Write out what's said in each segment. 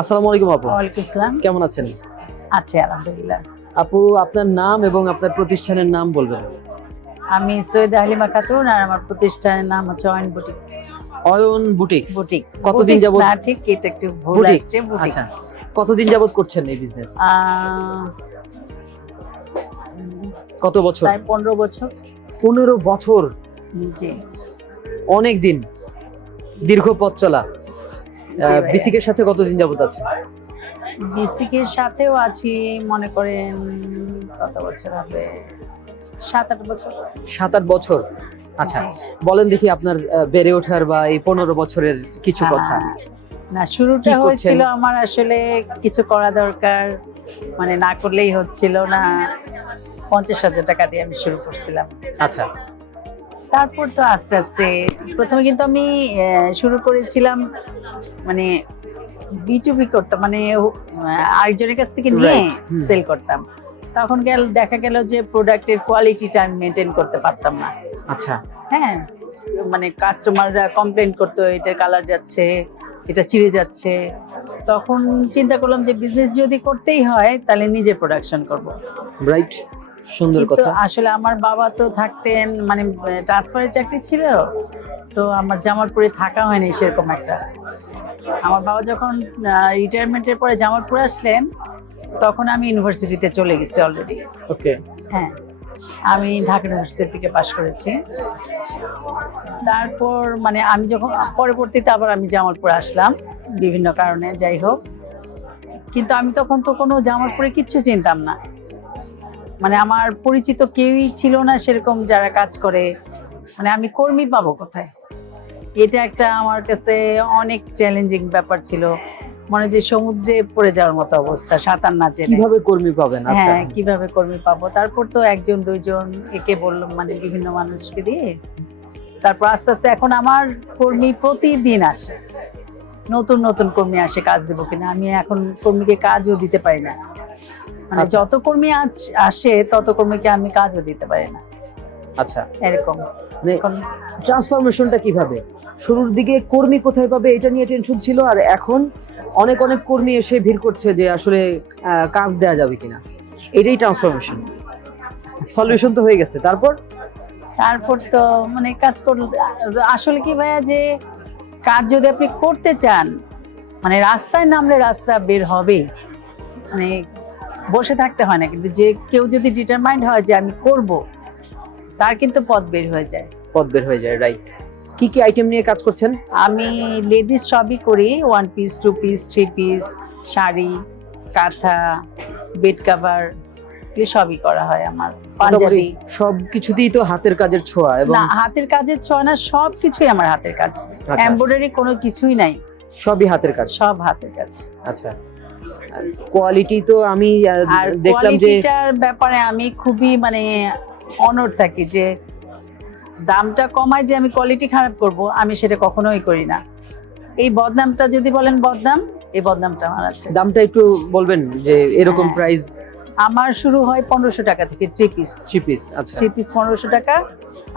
আসসালামু আলাইকুম আপু। ওয়ালাইকুম আসসালাম। কেমন আছেন? আছি আলহামদুলিল্লাহ। আপু আপনার নাম এবং আপনার প্রতিষ্ঠানের নাম বলবেন। আমি সৈয়দা হালিমা খাতুন আর আমার প্রতিষ্ঠানের নাম হচ্ছে Ayan boutique. Ayan boutiques. Boutique কতদিন যাবত? না ঠিক এটা একটু ভুল বুটিক। আসছে। বুটিক আচ্ছা, কতদিন যাবত করছেন এই বিজনেস? কত বছর? প্রায় 15 বছর। 15 বছর, জি অনেক দিন, দীর্ঘ পথ চলা। ভাইয়া। বিসিকের সাথে কতদিন যাবত আছেন? বিসিকের সাথেও আছি মনে করেন কত বছর হবে, 7-8 বছর। 7-8 বছর। আচ্ছা, জি। বলেন দেখি আপনার বেড়ে ওঠার বা এই 15 বছরের কিছু কথা। না, শুরুটা কি করছেন? হয়েছিল আমার আসলে কিছু করা দরকার, মানে না করলেই হচ্ছিল না। 50,000 টাকা দিয়ে আমি শুরু করছিলাম। আচ্ছা, তারপর তো আস্তে আস্তে প্রথমে কিন্তু আমি শুরু করেছিলাম মানে B2B করতাম, মানে আরেকজনের কাছ থেকে নিয়ে Right, হুম। সেল করতাম। তখন দেখা গেল যে প্রোডাক্টের কোয়ালিটিটা আমি মেনটেন করতে পারতাম না। আচ্ছা, হ্যাঁ, মানে কাস্টমাররা কমপ্লেন করতো এটার কালার যাচ্ছে, এটা ছিঁড়ে যাচ্ছে। তখন চিন্তা করলাম যে বিজনেস যদি করতেই হয় তাহলে নিজে প্রোডাকশন করব। রাইট, সুন্দর কিন্তু কথা। আসলে আমার বাবা তো থাকতেন, মানে ট্রান্সফারের চাকরি ছিল, তো আমার জামালপুরে থাকা হয়নি সেরকম একটা। আমার বাবা যখন রিটায়ারমেন্টের পরে জামালপুরে আসলেন, তখন আমি ইউনিভার্সিটিতে চলে গেছি অলরেডি। ওকে, হ্যাঁ, আমি ঢাকা ইউনিভার্সিটি থেকে পাশ করেছি। তারপর মানে আমি যখন পরবর্তীতে আবার আমি জামালপুরে আসলাম বিভিন্ন কারণে, যাই হোক। কিন্তু আমি তখন তো কোনো জামালপুরে কিচ্ছু চিনতাম না, মানে আমার পরিচিত কেউই ছিল না সেরকম যারা কাজ করে। মানে আমি কর্মী পাবো কোথায়, এটা একটা আমার কাছে অনেক চ্যালেঞ্জিং ব্যাপার ছিল। মনে যে সমুদ্রে পড়ে যাওয়ার মতো অবস্থা, সাঁতার না জেনে। কিভাবে কর্মী পাবেন? আচ্ছা, হ্যাঁ, কিভাবে কর্মী পাবো। তারপর তো একজন দুইজন একে বললাম, মানে বিভিন্ন মানুষকে দিয়ে। তারপর আস্তে আস্তে এখন আমার কর্মী প্রতিদিন আসে, নতুন নতুন কর্মী আসে, কাজ দেবো কিনা। আমি এখন কর্মীকে কাজও দিতে পারি না, মানে আচ্ছা। যত কর্মী আসে তত কর্মীকে আমি কাজও দিতে পারি না, আচ্ছা, এরকম। মানে এখন ট্রান্সফরমেশনটা কিভাবে? শুরুর দিকে কর্মী কোথায় পাবে এটা নিয়ে টেনশন ছিল, আর এখন অনেক অনেক কর্মী এসে ভিড় করছে যে আসলে কাজ দেয়া যাবে কিনা। এটাই ট্রান্সফরমেশন। সলিউশন তো হয়ে গেছে, তারপর তারপর তো মানে কাজ করলে আসলে কি ভাইয়া, যে কাজ যদি আপনি করতে চান, মানে রাস্তায় নামলে রাস্তা বের হবে, মানে বসে থাকতে হয় না। কিন্তু যে কেউ যদি ডিটারমাইন্ড হয় যে আমি করব, তার কিন্তু পথ বের হয়ে যায়। পথ বের হয়ে যায়। রাইট। কি কি আইটেম নিয়ে কাজ করছেন? আমি লেডিস সবই করি, 1 পিস 2 পিস 3 পিস, শাড়ি, কাঁথা, বেড কভার, এগুলো সবই করা হয় আমার। পাঞ্জাবি, সব কিছুতেই তো হাতের কাজের ছোঁয়া, এবং না হাতের কাজের ছোঁয়া না, সব কিছুই আমার হাতের কাজ। আচ্ছা। এমব্রয়ডারি কোনো কিছুই নাই, সবই হাতের কাজ। সব হাতের কাজ। আচ্ছা, কোয়ালিটি তো আমি আর দেখলাম যে কোয়ালিটিটার ব্যাপারে আমি খুবই মানে অনড় থাকি, যে দামটা কমায় যে আমি কোয়ালিটি খারাপ করব, আমি সেটা কখনোই করি না। এই বদনামটা যদি বলেন বদনাম, এই বদনামটা আমার আছে। দামটা একটু বলবেন যে এরকম হ্যাঁ। প্রাইস? আমার শুরু হয় 1500 টাকা থেকে 3 পিস। 3 পিস। আচ্ছা, 3 পিস 1500 টাকা,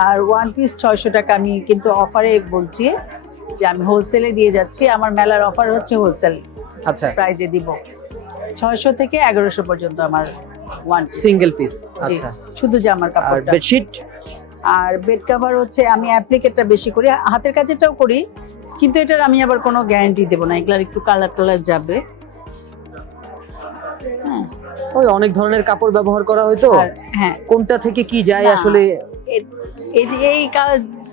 আর 1 পিস 600 টাকা। আমি কিন্তু অফারে বলছি যে আমি হোলসেলে দিয়ে যাচ্ছি, আমার মেলার অফার হচ্ছে হোলসেল আচ্ছা, প্রাইজে দিব। 600 থেকে 1100 পর্যন্ত আমার 1 সিঙ্গেল পিস। জি, আচ্ছা, শুধু জামার আর কাপড়টা। বেডশিট? আর বেড কভার হচ্ছে আমি অ্যাপ্লিকেটটা বেশি করি, হাতের কাজেরটাও করি, কিন্তু এটার আমি আবার কোনো গ্যারান্টি দেবো না, এগুলার একটু কালার টালার যাবে। হ্যাঁ, ওই অনেক ধরনের কাপড় ব্যবহার করা হয় তো, আর হ্যাঁ, কোনটা থেকে কি যায় না, আসলে। এই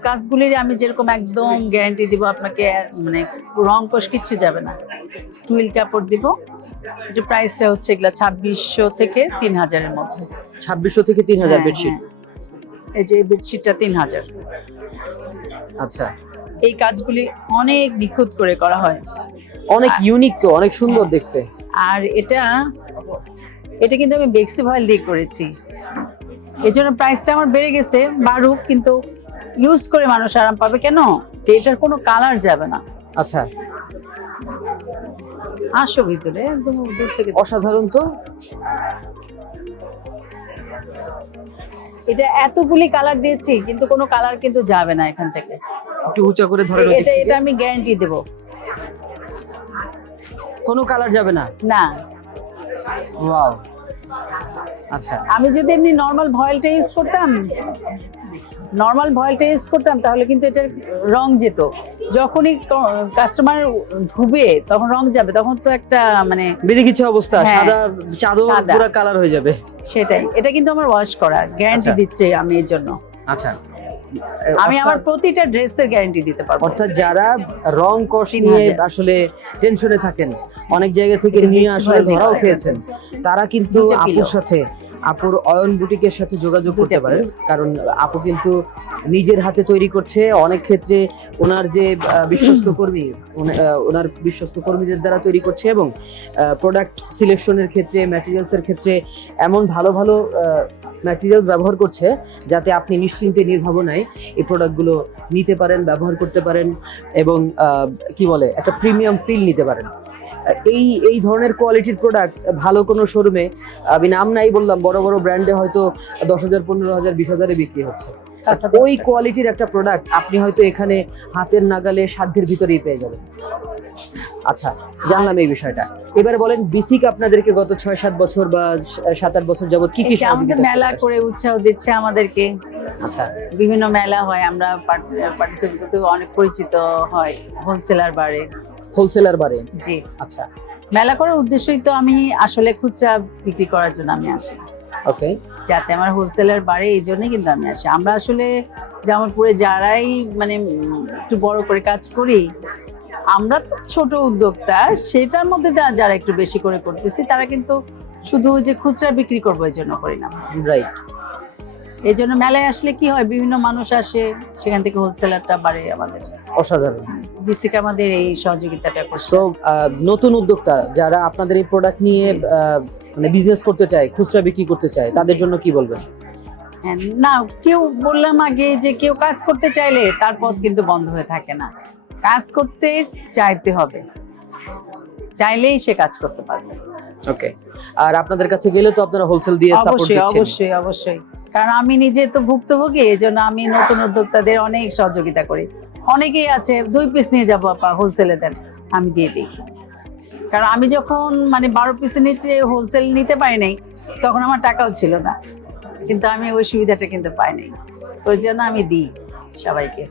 কাজগুলির আমি যেরকম একদম গ্যারান্টি দিব আপনাকে, মানে রং কোশ কিচ্ছু যাবে না। টুইল কাপড় দিব, এটা প্রাইসটা হচ্ছে এগুলা 2600 থেকে 3000 এর মধ্যে। 2600 থেকে 3000 হ্যাঁ, বেডশিট? হ্যাঁ। এই যে বেডশিটটা 3000। আচ্ছা, এই কাজগুলি অনেক নিখুঁত করে করা হয়, অনেক ইউনিক তো, অনেক সুন্দর দেখতে। আর এটা কিন্তু আমি বেক্সি ভয়েল দিয়ে করেছি, এই জন্য প্রাইসটা আমার বেড়ে গেছে। বাড়ুক, কিন্তু ইউজ করে মানুষ আরাম পাবে। কেন? যে এটার কোনো কালার যাবে না। আচ্ছা, আসো ভিতরে, একদম দূর থেকে। অসাধারণ তো। এটা এতগুলি কালার দিয়েছি, কিন্তু কোনো কালার কিন্তু যাবে না এখান থেকে। একটু উঁচা করে ধরে এটা আমি গ্যারান্টি দেব। কোনো কালার যাবে না? না। ওয়াও, আচ্ছা। আমি যদি এমনি নর্মাল ভয়েলটা ইউজ করতাম তাহলে কিন্তু এটার রং যেত। যখনই কাস্টমার ধুবে তখন রং যাবে, তখন তো একটা মানে বিদিকিচ্ছে অবস্থা, হ্যাঁ, সাদা চাদর সাদা। পুরো কালার হয়ে যাবে। সেটাই। এটা কিন্তু আমার ওয়াশ করা, গ্যারান্টি আচ্ছা। দিচ্ছে আমি এর জন্য। আচ্ছা, আমি আমার প্রতিটা ড্রেসের গ্যারান্টি দিতে পারবো। অর্থাৎ যারা রং কষ 3000 নিয়ে আসলে টেনশনে থাকেন, অনেক জায়গা থেকে নিয়ে আসলে ধরাও খেয়েছেন, তারা কিন্তু দুটো আপুর pillow। সাথে, আপুর অয়ন বুটিকের সাথে যোগাযোগ করতে দুটো পারেন। কারণ আপু কিন্তু নিজের হাতে তৈরি করছে। অনেক ক্ষেত্রে ওনার যে বিশ্বস্ত কর্মী, ওনার বিশ্বস্ত কর্মীদের দ্বারা তৈরি করছে, এবং প্রোডাক্ট সিলেকশনের ক্ষেত্রে, ম্যাটেরিয়ালসের ক্ষেত্রে এমন ভালো ভালো ম্যাটেরিয়ালস ব্যবহার করছে যাতে আপনি নিশ্চিন্তে নির্ভাবনায় এই প্রোডাক্টগুলো নিতে পারেন, ব্যবহার করতে পারেন, এবং কি বলে একটা প্রিমিয়াম ফিল নিতে পারেন। এই ধরনের কোয়ালিটির প্রোডাক্ট ভালো কোনো শোরুমে, আমি নাম নাই বললাম, বড় বড় ব্র্যান্ডে হয়তো 10,000, 15,000, 20,000-এ বিক্রি হচ্ছে। ওই কোয়ালিটির একটা প্রোডাক্ট আপনি হয়তো এখানে হাতের নাগালে, সাধ্যের ভিতরেই পেয়ে যাবেন। আচ্ছা, জানলাম এই বিষয়টা। এবারে বলেন, বিসিক আপনাদেরকে গত 6-7 বছর বা 7-8 বছর যাবত কি কি এই যে আমাদের সহযোগিতা মেলা করে উৎসাহ দিচ্ছে আমাদেরকে। আচ্ছা, বিভিন্ন মেলা হয়, আমরা পার্টিসিপেট করতে অনেক পরিচিত হয় হোলসেলার বারে। হোলসেলার বারে। জি, আচ্ছা, মেলা করার উদ্দেশ্যই তো আমি আসলে খুচরা বিক্রি করার জন্য আমি আসি, ওকে। যাতে আমার হোলসেলার বাড়ে, এই জন্যই কিন্তু আমি আসি। আমরা আসলে জামালপুরে যারাই মানে একটু বড় করে কাজ করি, আমরা তো ছোট উদ্যোক্তা, সেটার মধ্যে যারা একটু বেশি করে করতেছি, তারা কিন্তু শুধু ওই যে খুচরা বিক্রি করবো এই জন্য করি না। রাইট। এই জন্য মেলায় আসলে কি হয়, বিভিন্ন মানুষ আসে, সেখান থেকে হোলসেলারটা বাড়ে আমাদের। অসাধারণ। বিসিক আমাদের এই সহযোগিতাটা করছে। সো নতুন উদ্যোক্তা যারা আপনাদের এই প্রোডাক্ট নিয়ে মানে বিজনেস করতে চায়, খুচরা বিক্রি করতে চায়, তাদের জন্য কি বলবেন? হ্যাঁ, না, কেউ বললাম আগে যে কেউ কাজ করতে চাইলে তার পথ কিন্তু বন্ধ হয়ে থাকে না। কাজ করতে চাইতে হবে, চাইলেই সে কাজ করতে পারবে। ওকে। আর আপনাদের কাছে গেলে তো আপনারা হোলসেল দিয়ে সাপোর্ট অবশ্যই দিচ্ছেন। অবশ্যই অবশ্যই, কারণ আমি নিজে তো ভুক্তভোগী, এই জন্য আমি নতুন উদ্যোক্তাদের অনেক সহযোগিতা করি। অনেকেই আছে 2 পিস নিয়ে যাবো আপা, হোলসেলে দেন, আমি দিয়ে দিই। কারণ আমি যখন মানে 12 পিসের নিচে হোলসেল নিতে পারি নাই, তখন আমার টাকাও ছিল না, কিন্তু আমি ওই সুবিধাটা কিন্তু পাই নাই, ওই জন্য আমি দিই সবাইকে।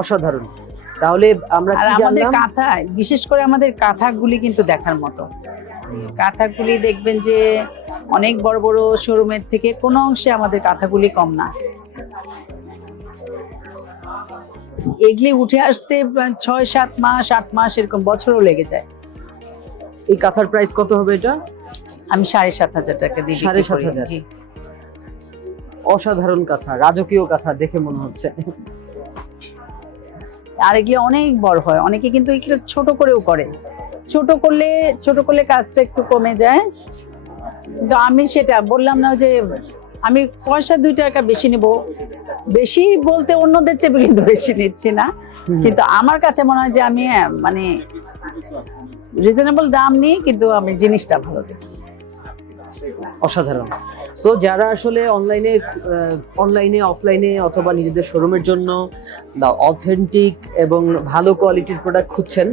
অসাধারণ। তাহলে আমরা আর কি আমাদের জানলাম? কাঁথা, বিশেষ করে আমাদের কাঁথাগুলি কিন্তু দেখার মতো। কাঁথাগুলি দেখবেন যে অনেক বড় বড় শোরুমের থেকে কোনো অংশে আমাদের কাঁথাগুলি কম না। এগুলি উঠে আসতে 6-7 মাস, 8 মাস, এরকম বছরও লেগে যায়। এই কাঁথার প্রাইস কত হবে এটা? আমি 7,500 টাকা দিয়ে বিক্রি করি। 7,500? জি। অসাধারণ কাঁথা, রাজকীয় কাঁথা দেখে মনে হচ্ছে। আর এগুলি অনেক বড় হয়, অনেকে কিন্তু এগুলো ছোট করেও করে। ছোট করলে কাজটা একটু কমে যায়। কিন্তু আমি সেটা বললাম না যে আমি পয়সা 2 টাকা বেশি নেব, বেশি বলতে অন্যদের চেয়ে কিন্তু বেশি নিচ্ছি না, কিন্তু আমার কাছে মনে হয় যে আমি মানে রিজনেবল দাম নিই, কিন্তু আমি জিনিসটা ভালো দিই। অসাধারণ। সো যারা আসলে অনলাইনে অফলাইনে অথবা নিজেদের শোরুমের জন্য অথেন্টিক এবং ভালো কোয়ালিটির প্রোডাক্ট খুঁজছেন,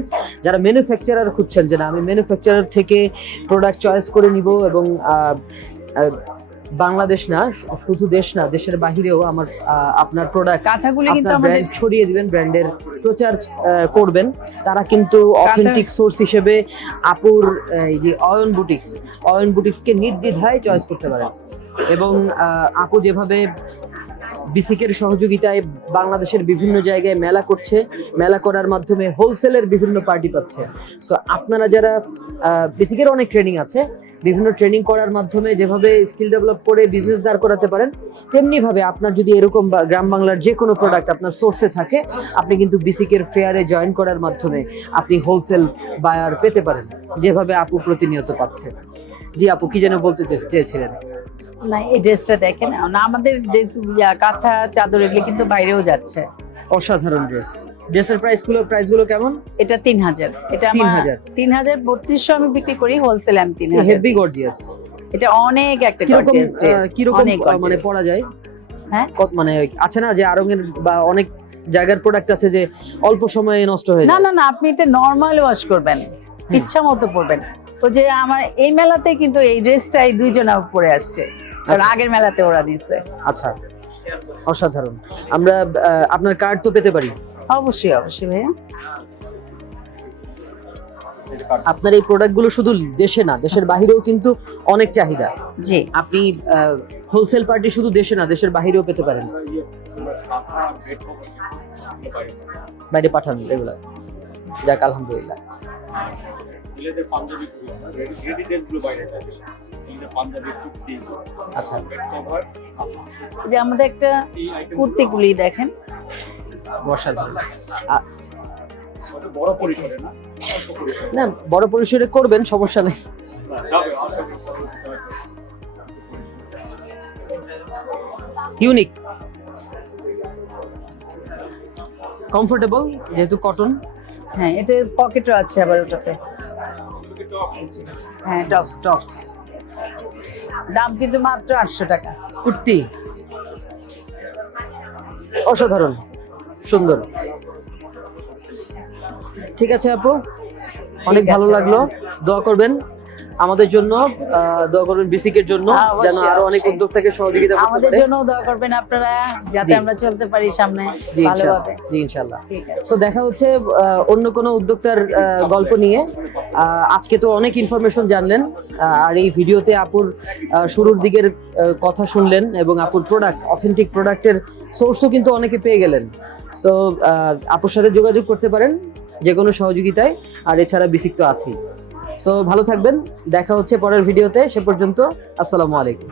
যারা ম্যানুফ্যাকচারার খুঁজছেন যে না আমি ম্যানুফ্যাকচারার থেকে প্রোডাক্ট চয়েস করে নিব, এবং বাংলাদেশ না শুধু দেশ না, দেশের বাহিরেও আপনার প্রোডাক্ট, কাঁথাগুলি কিন্তু আপনার আমাদের ব্র্যান্ড ছড়িয়ে দিবেন, ব্র্যান্ডের প্রচার করবেন, তারা কিন্তু অথেন্টিক সোর্স হিসেবে আপুর এই যে অয়ন বুটিক্সকে নির্দ্বিধায় চয়েস করতে পারেন। এবং আপু যেভাবে বিসিকের সহযোগিতায় বাংলাদেশের বিভিন্ন জায়গায় মেলা করছে, মেলা করার মাধ্যমে হোলসেলের বিভিন্ন পার্টি পাচ্ছে। সো আপনারা যারা বিসিকের অনেক ট্রেনিং আছে, বিভিন্ন ট্রেনিং করার মাধ্যমে যেভাবে স্কিল ডেভেলপ করে বিজনেস দাঁড় করাতে পারেন, তেমনি ভাবে আপনার যদি এরকম গ্রাম বাংলার যে কোনো প্রোডাক্ট আপনার সোর্সে থাকে, আপনি কিন্তু বিসিকের ফেয়ারে জয়েন করার মাধ্যমে আপনি হোলসেল বায়ার পেতে পারেন, যেভাবে আপু প্রতিনিয়ত পাচ্ছে। জি আপু, কি যেন বলতে চেয়েছিলেন? না, এই ড্রেসটা দেখেন না, আমাদের ড্রেস কাঁথা চাদর এগুলি কিন্তু বাইরেও যাচ্ছে। অসাধারণ ড্রেসের প্রাইসগুলো কেমন? এটা 3,000, এটা 3,000? 3,032 আমি বিক্রি করি, হোলসেলে আমি 3,000। Heavy gorgeous. এটা অনেক একটা কিরকম গর্জিয়াস ড্রেস, কিরকম অনেক মানে গর্জিয়াস। পরা যায়? হ্যাঁ, মানে আছে না যে আরঙের বা অনেক জায়গার প্রোডাক্ট আছে যে অল্প সময়ে নষ্ট হয়ে না যায়। না না, আপনি এটা নরমাল ওয়াশ করবেন, ইচ্ছা মতো পরবেন। তো যে আমার এই মেলাতে কিন্তু এই ড্রেসটাই দুইজন পরে আসছে, কারণ আচ্ছা। আগের মেলাতে ওরা নিছে। আচ্ছা, অসাধারণ। আমরা আপনার কার্ড তো পেতে পারি? অবশ্যই অবশ্যই ভাইয়া। আপনার এই প্রোডাক্টগুলো শুধু দেশে না, দেশের বাইরেও কিন্তু অনেক চাহিদা। জি আপনি হোলসেল পার্টি শুধু দেশে না, দেশের বাইরেও পেতে পারেন। বাইরে পাঠান রেগুলার? যাক, আলহামদুলিল্লাহ। ছেলেদের পাঞ্জাবি গুলো রেডি ড্রেসগুলো বাইরে থাকে, ছেলেদের পাঞ্জাবি কুর্তি আচ্ছা, কভার যে আমাদের একটা এই আইটেম কুর্তিগুলি দেখেন, অসাধারণ। বড় পরিসরে না, অল্প পরিসরে না, বড় পরিসরে করবেন, সমস্যা নেই। যাবে ইউনিক, কমফোর্টেবল, যেহেতু কটন। হ্যাঁ এটার পকেটও আছে আবার ওটাতে। হ্যাঁ টপস টপস, দাম কিন্তু মাত্র 800 টাকা। কুর্তি অসাধারণ, সুন্দর। ঠিক আছে আপু, অনেক ঠিক ভালো আছে। লাগলো। দোয়া করবেন আমাদের জন্য, দোয়া করবেন বিসিকের জন্য, অবশ্যই, যেন আরো অনেক অবশ্যই। উদ্যোক্তাকে সহযোগিতা করতে আমাদের পারে। জন্য দোয়া করবেন আপনারা, যাতে জি। আমরা চলতে পারি সামনে জি ভালোভাবে। ইনশাআল্লাহ, জি ইনশাআল্লাহ। ঠিক আছে। সো দেখা হচ্ছে অন্য কোনো উদ্যোক্তার গল্প নিয়ে। আজকে তো অনেক ইনফরমেশন জানলেন, আর এই ভিডিওতে আপুর শুরুর দিকের কথা শুনলেন, এবং আপুর প্রোডাক্ট, অথেন্টিক প্রোডাক্টের সোর্সও কিন্তু অনেকে পেয়ে গেলেন। সো আপুর সাথে যোগাযোগ করতে পারেন যে কোনো সহযোগিতায়, আর এছাড়া বিসিক তো আছেই। সো ভালো থাকবেন, দেখা হচ্ছে পরের ভিডিওতে। সে পর্যন্ত আসসালামু আলাইকুম।